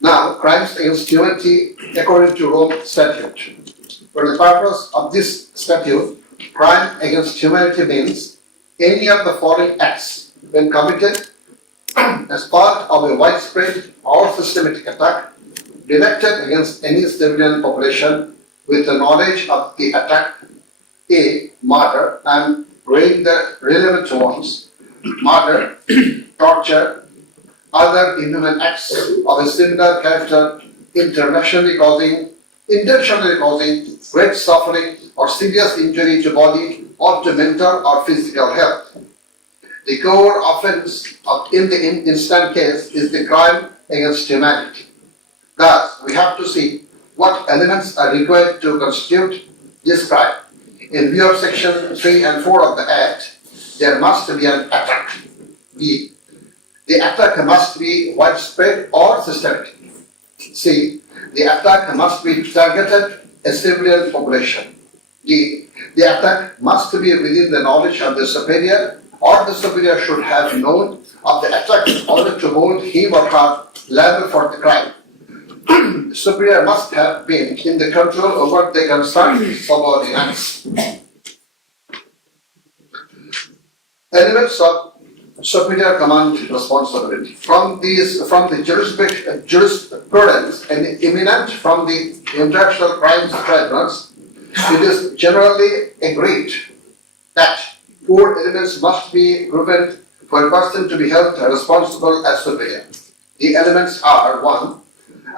Now, crimes against humanity according to Rome Statute. For the purpose of this statute, crime against humanity means any of the following acts when committed as part of a widespread or systematic attack directed against any civilian population with the knowledge of the attack, A. Murder and weighing the relevant ones, murder, torture, other inhuman acts of a similar character intentionally causing great suffering or serious injury to body or to mental or physical health. The core offense in the instant case is the crime against humanity. Thus, we have to see what elements are required to constitute this crime. In view of section 3 and 4 of the Act, there must be an attack. B. The attack must be widespread or systematic. C. The attack must be targeted a civilian population. D. The attack must be within the knowledge of the superior, or the superior should have known of the attack in order to hold him or her liable for the crime. The superior must have been in the control over the concerned subordinates. Elements of superior command responsibility. From the jurisprudence and eminent from the international crimes tribunals, it is generally agreed that 4 elements must be proven for a person to be held responsible as superior. The elements are: 1.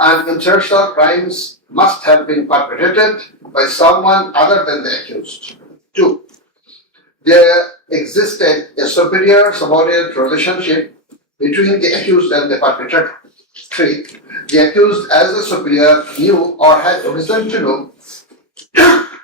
An international crimes must have been perpetrated by someone other than the accused. 2. There existed a superior-subordinate relationship between the accused and the perpetrator. 3. The accused as a superior knew or had reason to know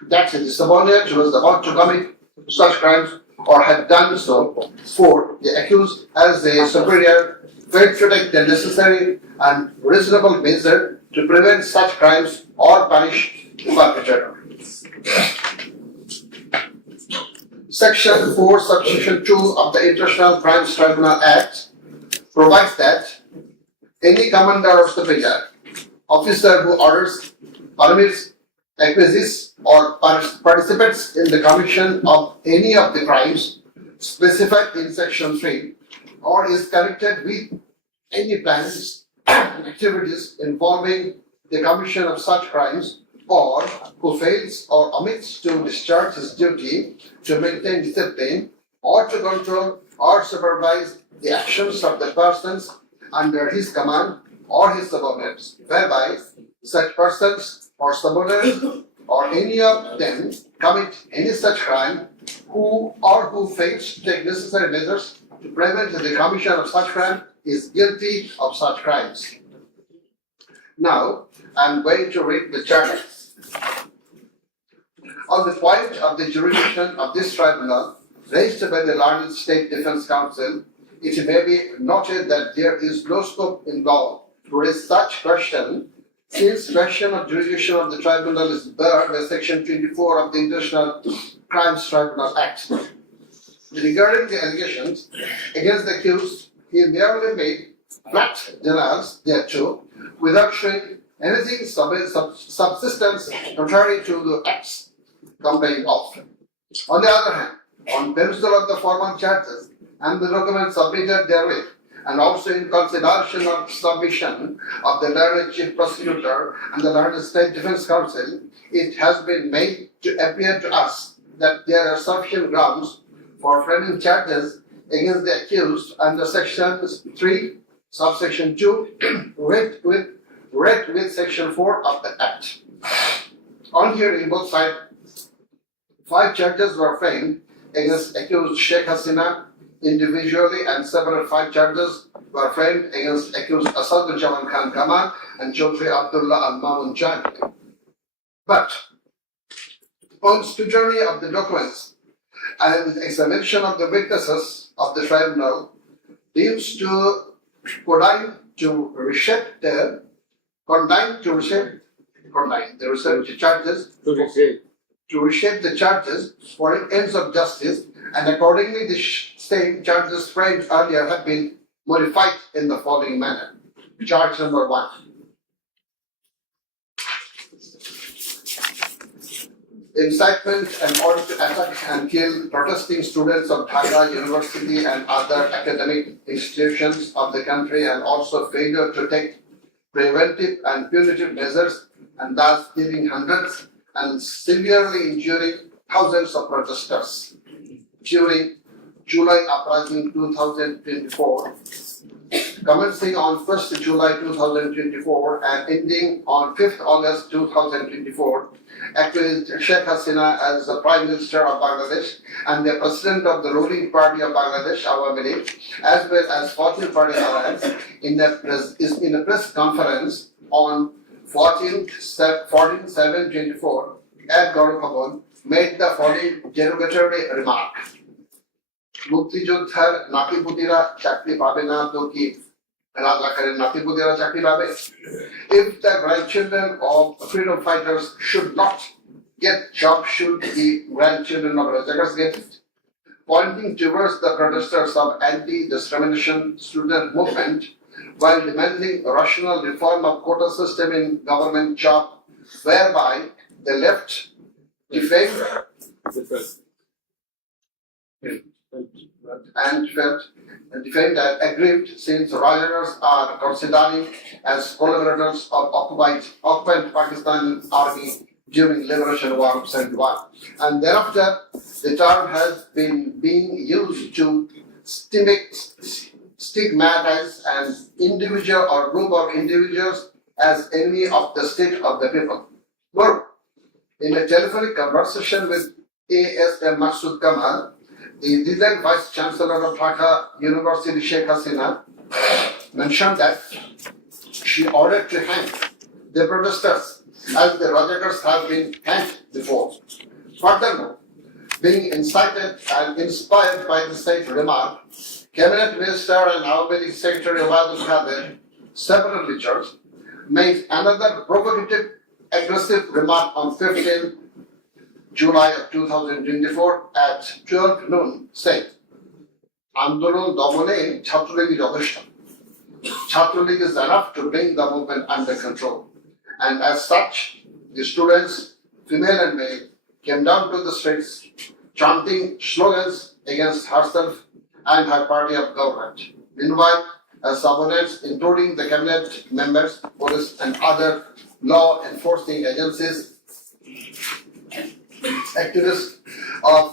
that the subordinate was about to commit such crimes or had done so. 4. The accused as a superior failed to take the necessary and reasonable measure to prevent such crimes or punish the perpetrator. Section 4, subsection 2 of the International Crimes Tribunal Act provides that any commander or superior officer who orders, permits, acquiesces, or participates in the commission of any of the crimes specified in Section 3 or is connected with any plans and activities involving the commission of such crimes, or who fails or omits to discharge his duty to maintain discipline or to control or supervise the actions of the persons under his command or his subordinates, whereby such persons or subordinates or any of them commit any such crime, who fails to take necessary measures to prevent the commission of such crime is guilty of such crimes. Now, I'm going to read the charges. On the point of the jurisdiction of this tribunal raised by the learned State Defense Council, it may be noted that there is no scope in law to raise such question, since question of jurisdiction of the tribunal is barred by Section 24 of the International Crimes Tribunal Act. Regarding the allegations against the accused, he merely made flat denials thereto, without showing anything subsistence contrary to the acts complained of. On the other hand, on perusal of the formal charges and the documents submitted therewith, and also in consideration of submission of the learned Chief Prosecutor and the learned State Defense Council, it has been made to appear to us that there are sufficient grounds for framing charges against the accused under Section 3, subsection 2, read with Section 4 of the Act. On hearing both sides, 5 charges were framed against accused Sheikh Hasina individually, and several 5 charges were framed against accused Asadul Khan Kamal and Chaudhry Abdullah Al Mamun Chand. But on scrutiny of the documents and examination of the witnesses of the tribunal, deems to reshape the charges for ends of justice, and accordingly the same charges framed earlier have been modified in the following manner. Charge number 1. Incitement in order to attack and kill protesting students of Dhaka University and other academic institutions of the country, and also failure to take preventive and punitive measures, and thus killing hundreds and severely injuring thousands of protesters during July uprising 2024, commencing on 1st July 2024 and ending on 5th August 2024, accused Sheikh Hasina as the Prime Minister of Bangladesh and the President of the ruling party of Bangladesh, Awami League, as well as 14 Party Alliance, in a press conference on 14/7/24 at Gaurav Bhavan, made the following derogatory remark. মুক্তিযোদ্ধার নাতিপুতিরা চাকরি পাবে না তো কি রাজাকারের নাতিপুতিরা চাকরি পাবে? If the grandchildren of freedom fighters should not get jobs, should the grandchildren of rajakars get it? Pointing towards the protesters of anti-discrimination student movement while demanding rational reform of quota system in government job, whereby the left defamed and felt defamed and aggrieved, since rioters are considered as collaborators of occupied Pakistan Army during Liberation War of 71. And thereafter, the term has been being used to stigmatize an individual or group of individuals as enemy of the state of the people. Moreover, in a telephonic conversation with ASM Masood Kamal, the then Vice Chancellor of Dhaka University, Sheikh Hasina, mentioned that she ordered to hang the protesters as the rajakars have been hanged before. Furthermore, being incited and inspired by the said remark, Cabinet Minister and Awami League Secretary Abdul Qadir separately made another provocative, aggressive remark on 15th July of 2024 at 12 noon, saying, Andolon Domone Chhatraligi Joteshto. Chhatraligi is enough to bring the movement under control. And as such, the students, female and male, came down to the streets chanting slogans against herself and her party of government. Meanwhile, as opponents, including the cabinet members, police, and other law enforcing agencies, activists of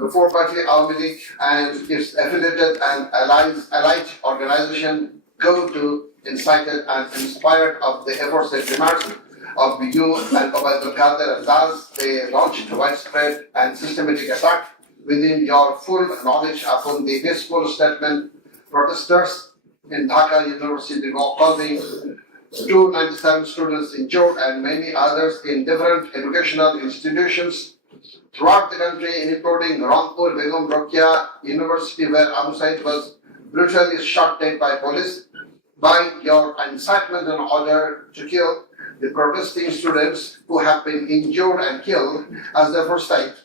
the four-party Awami League and its affiliated and allied organization go to incited and inspired of the aforesaid remarks of you and Abdul Qadir, and thus they launched widespread and systematic attack within your full knowledge upon the peaceful statement protesters in Dhaka University, causing 297 students injured and many others in different educational institutions throughout the country, including Rampur Begum Rokia University, where Abu Said was brutally shot dead by police. By your incitement and order to kill the protesting students who have been injured and killed as the first site,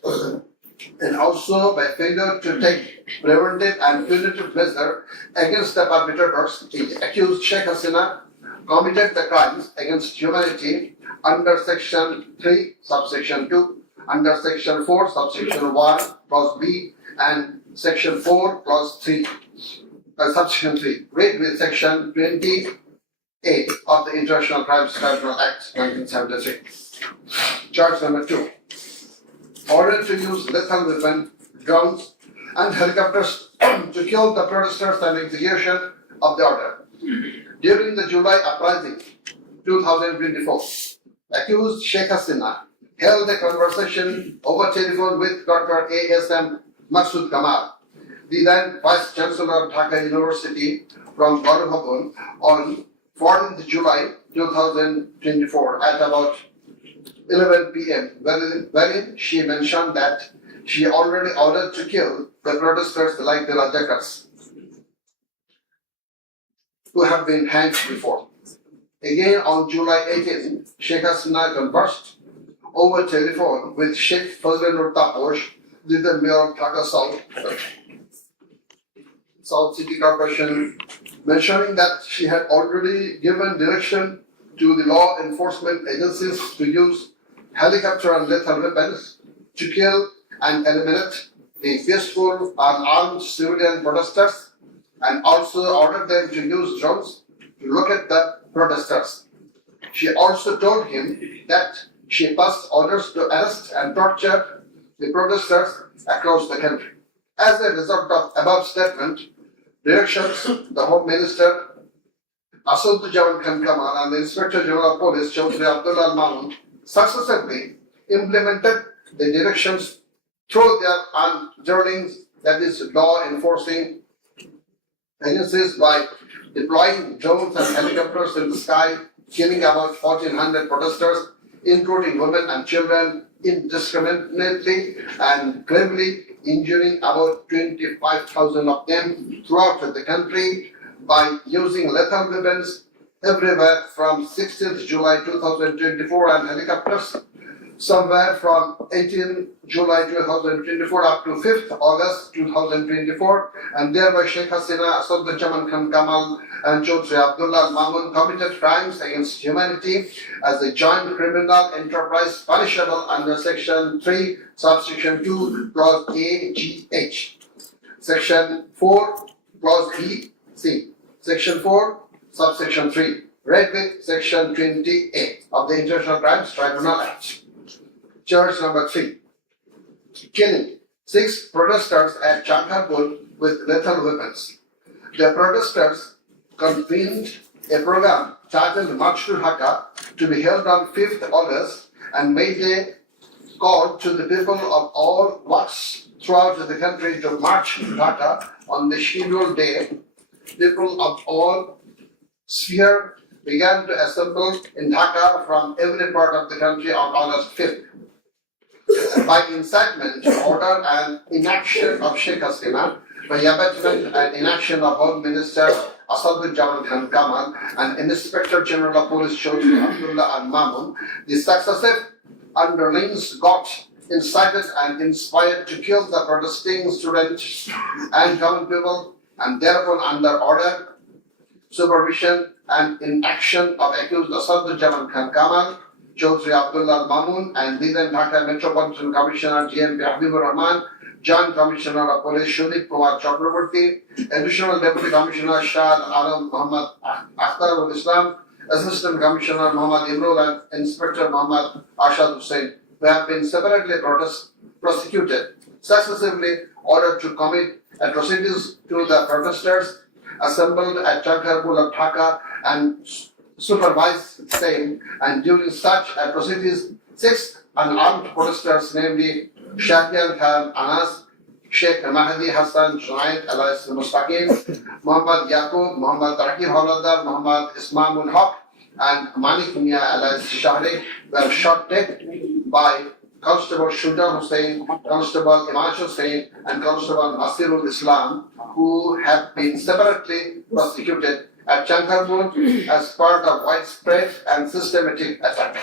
and also by failure to take preventive and punitive measure against the perpetrators, it accused Sheikh Hasina committed the crimes against humanity under Section 3, subsection 2, under Section 4, subsection 1, clause B, and Section 4, clause 3, subsection 3, read with Section 28 of the International Crimes Tribunal Act 1973. Charge number 2. Order to use lethal weapon, drones, and helicopters to kill the protesters and execution of the order. During the July uprising 2024, accused Sheikh Hasina held a conversation over telephone with Dr. ASM Masood Kamal, the then Vice Chancellor of Dhaka University, from Gaurav Bhavan on 14th July 2024 at about 11 p.m., wherein she mentioned that she already ordered to kill the protesters like the rajakars who have been hanged before. Again, on July 18, Sheikh Hasina conversed over telephone with Sheikh Fazlur Taposh, the Mayor of Dhaka South, South City Corporation, mentioning that she had already given direction to the law enforcement agencies to use helicopter and lethal weapons to kill and eliminate the peaceful and armed civilian protesters, and also ordered them to use drones to locate the protesters. She also told him that she passed orders to arrest and torture the protesters across the country. As a result of above statement, directions, the Home Minister Asaduzzaman Khan Kamal and the Inspector General of Police Chaudhry Abdullah Al Mamun successively implemented the directions through their unjournings, that is, law enforcing agencies, by deploying drones and helicopters in the sky, killing about 1,400 protesters, including women and children, indiscriminately and gravely injuring about 25,000 of them throughout the country by using lethal weapons everywhere from 16th July 2024 and helicopters somewhere from 18th July 2024 up to 5th August 2024, and thereby Sheikh Hasina, Asaduzzaman Khan Kamal and Chaudhry Abdullah Al Mamun committed crimes against humanity as a joint criminal enterprise punishable under Section 3, Subsection 2, Clause A, G, H, Section 4, Clause B, C, Section 4, Subsection 3, read with Section 20A of the International Crimes Tribunal Act. Charge number 3. Killing 6 protesters at Chankarpur with lethal weapons. The protesters convened a program titled March to Dhaka to be held on 5th August and made a call to the people of all walks throughout the country to march to Dhaka on the scheduled day. People of all spheres began to assemble in Dhaka from every part of the country on August 5th. By incitement, order and inaction of Sheikh Hasina, by abetment and inaction of Home Minister Asaduzzaman Khan Kamal and Inspector General of Police Chaudhry Abdullah Al Mamun, the successive underlings got incited and inspired to kill the protesting students and common people, and thereupon under order, supervision and inaction of accused Asaduzzaman Khan Kamal, Chaudhry Abdullah Al Mamun and then Dhaka Metropolitan Commissioner GMP Habibur Rahman, Joint Commissioner of Police Sudip Kumar Chakraborty, Additional Deputy Commissioner Shah Alam Muhammad Akhtarul Islam, Assistant Commissioner Muhammad Imrul and Inspector Muhammad Ashad Hussain, who have been separately prosecuted, successively ordered to commit atrocities to the protesters assembled at Chankarpur of Dhaka and supervise the same, and during such atrocities, 6 unarmed protesters, namely Shakian Khan Anas, Sheikh Mahdi Hassan Junaid alias Mustaqim, Muhammad Yaqub, Muhammad Tarki Hawladar, Muhammad Ismamul Haq, and Manik Mia alias Shahri were shot dead by Constable Shujaa Hussain, Constable Imaj Hussain, and Constable Nasirul Islam, who have been separately prosecuted at Chankarpur as part of widespread and systematic attack.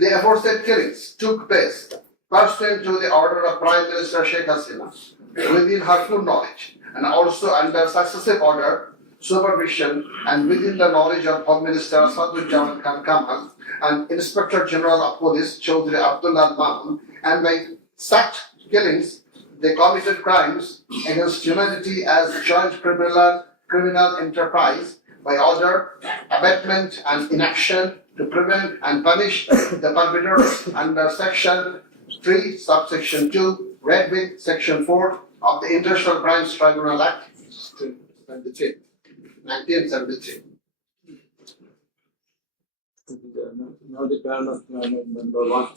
The aforesaid killings took place pursuant to the order of Prime Minister Sheikh Hasina, within her full knowledge, and also under successive order, supervision, and within the knowledge of Home Minister Asaduzzaman Khan Kamal and Inspector General of Police Chaudhry Abdullah Al Mamun, and by such killings, they committed crimes against humanity as joint criminal enterprise by order, abetment, and inaction to prevent and punish the perpetrators under Section 3, Subsection 2, read with Section 4 of the International Crimes Tribunal Act 1973. Now the turn of number 1.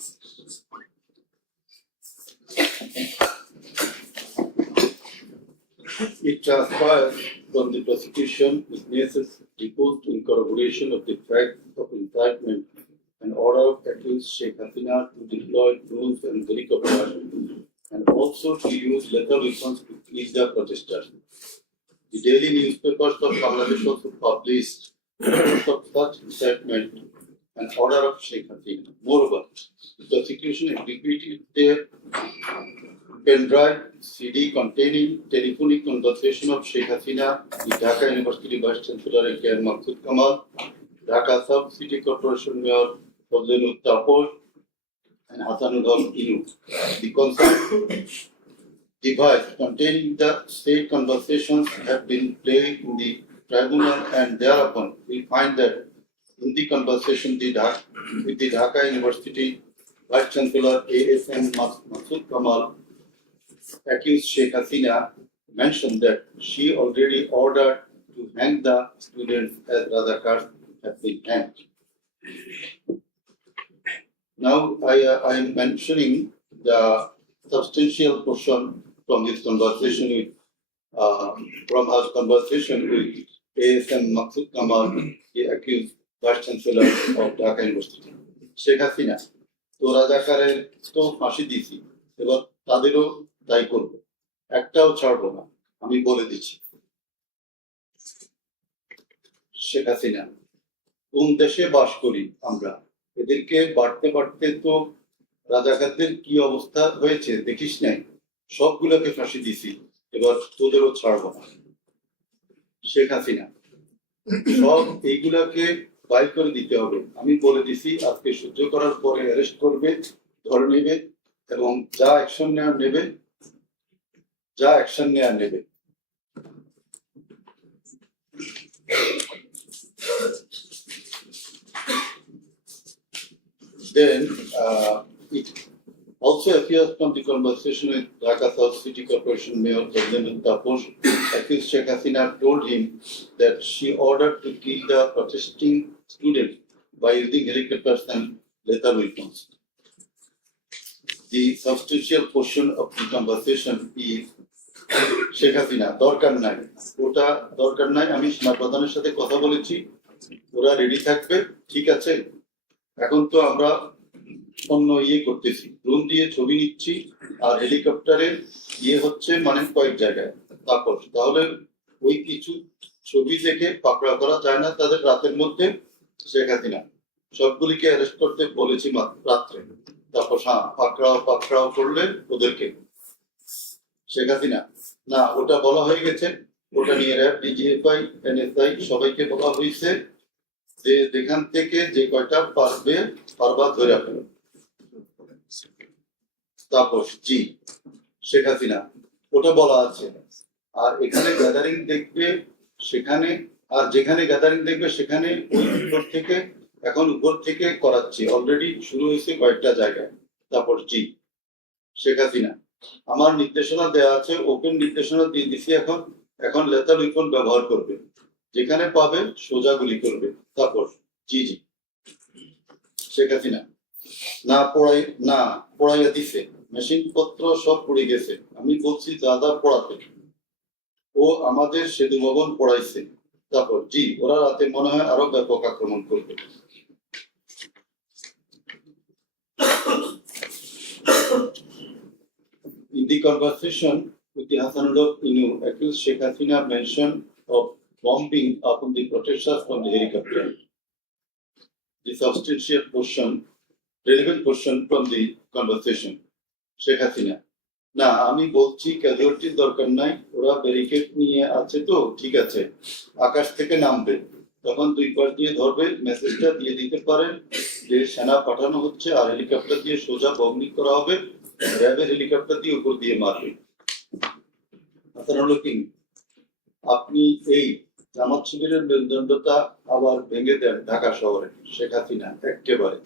It transpires from the prosecution witnesses deposed in corroboration of the facts of incitement and order of accused Sheikh Hasina to deploy drones and helicopters and also to use lethal weapons to kill the protesters. The daily newspapers of Bangladesh also published reports of such incitement and order of Sheikh Hasina. Moreover, the prosecution executed their pen drive CD containing telephonic conversation of Sheikh Hasina, the Dhaka University Vice Chancellor K.R. Maksud Kamal, Dhaka Sub City Corporation Mayor Fazlul Tapor, and Hasanul Haq Inu. The concerned device containing the state conversations have been played in the tribunal, and thereupon we find that in the conversation with the Dhaka University Vice Chancellor A.S.M. Maksud Kamal, accused Sheikh Hasina mentioned that she already ordered to hang the students as Razakars have been hanged. Now I am mentioning the substantial portion from this conversation from her conversation with A.S.M. Maksud Kamal, the accused Vice Chancellor of Dhaka University. Sheikh Hasina, তো রাজাকারের তো ফাঁসি দিয়েছি, এবার তাদেরও তাই করবো, একটাও ছাড়বো না, আমি বলে দিচ্ছি। শেখ হাসিনা, কোন দেশে বাস করি আমরা? এদেরকে বাড়তে বাড়তে তো রাজাকারদের কি অবস্থা হয়েছে দেখিস নাই, সবগুলোকে ফাঁসি দিছি, এবার তোদেরও ছাড়বো না। শেখ হাসিনা, সব এইগুলাকে বাইর করে দিতে হবে, আমি বলে দিছি, আজকে সহ্য করার পরে অ্যারেস্ট করবে, ধরে নেবে এবং যা অ্যাকশন নেওয়ার নেবে। Then it also appears from the conversation with Dhaka South City Corporation Mayor Fazlul Tapor, accused Sheikh Hasina told him that she ordered to kill the protesting students by using helicopters and lethal weapons. The substantial portion of the conversation is Sheikh Hasina, দরকার নাই, ওটা দরকার নাই, আমি সেনা প্রধানের সাথে কথা বলেছি, ওরা রেডি থাকবে, ঠিক আছে। এখন তো আমরা অন্য করতেছি, ড্রোন দিয়ে ছবি নিচ্ছি আর হেলিকপ্টারে হচ্ছে মানে কয়েক জায়গায়, তারপর তাহলে ওই কিছু ছবি দেখে পাকড়াও করা যায় না তাদের রাতের মধ্যে। শেখ হাসিনা, সবগুলিকে অ্যারেস্ট করতে বলেছি রাত্রে, তারপর হ্যাঁ পাকড়াও করলে ওদেরকে। শেখ হাসিনা, না ওটা বলা হয়ে গেছে, ওটা নিয়ে র্যাব, ডিজিএফআই, এনএসআই সবাইকে বলা হয়েছে যে যেখান থেকে যে কয়টা পারবা ধরে ফেলো। তাপস, জি। শেখ হাসিনা, ওটা বলা আছে, আর এখানে গ্যাদারিং দেখবে সেখানে, আর যেখানে গ্যাদারিং দেখবে সেখানে ওই উপর থেকে করাচ্ছি, অলরেডি শুরু হয়েছে কয়েকটা জায়গায়। তারপর জি। শেখ হাসিনা, আমার নির্দেশনা দেওয়া আছে, ওপেন নির্দেশনা দিয়ে দিছি, এখন লেথাল উইপন ব্যবহার করবে, যেখানে পাবে সোজা গুলি করবে। তারপর জি। শেখ হাসিনা, না পড়াইয়া দিছে, মেশিন পত্র সব পড়ে গেছে, আমি বলছি দাদা পড়াতে, ও আমাদের সেতু ভবন পড়াইছে। তারপর জি, ওরা রাতে মনে হয় আরো ব্যাপক আক্রমণ করবে। In the conversation with the Hasanul Haq Inu, accused Sheikh Hasina mentioned of bombing upon the protesters from the helicopter. The substantial portion, relevant portion from the conversation. Sheikh Hasina, না আমি বলছি ক্যাজুয়ালিটির দরকার নাই, ওরা ব্যারিকেড নিয়ে আছে তো ঠিক আছে, আকাশ থেকে নামবে, তখন দুই পাশ দিয়ে ধরবে, মেসেজটা দিয়ে দিতে পারেন যে সেনা পাঠানো হচ্ছে আর হেলিকপ্টার দিয়ে সোজা বম্বিং করা হবে, র্যাবের হেলিকপ্টার দিয়ে উপর দিয়ে মারবে। আপনি এই জামাত শিবিরের মেরুদণ্ডতা আবার ভেঙে দেন ঢাকা শহরে। শেখ হাসিনা, একেবারে।